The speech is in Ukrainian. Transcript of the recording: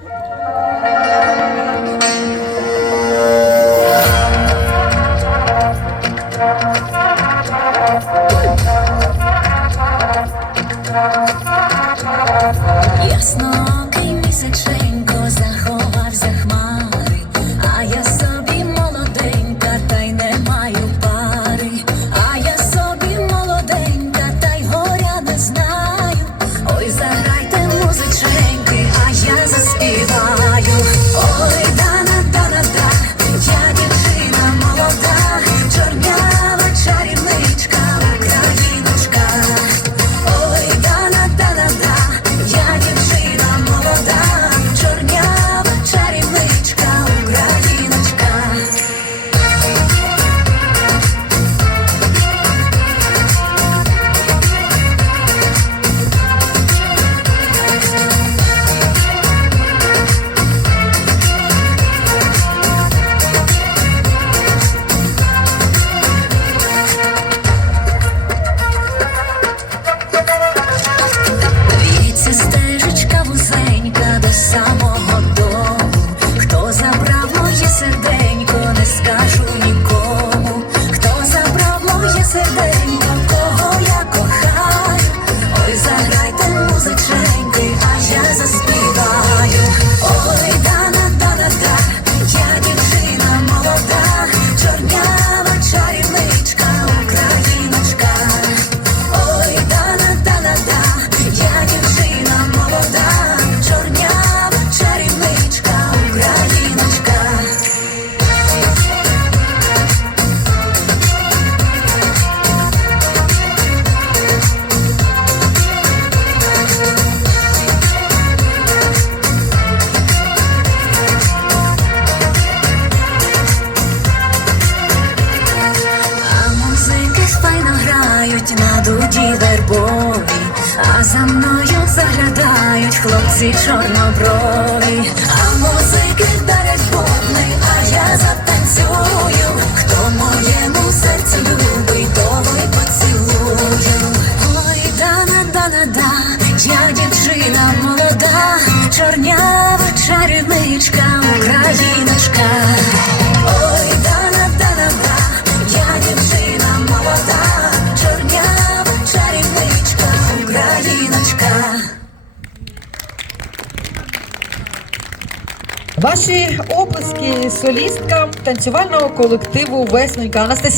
Música Грають на дуді вербові, а за мною заглядають хлопці чорноброві, а музики дарять бубни, а я затанцюю. Ваші описки солістка танцювального колективу Весненька Анастасія.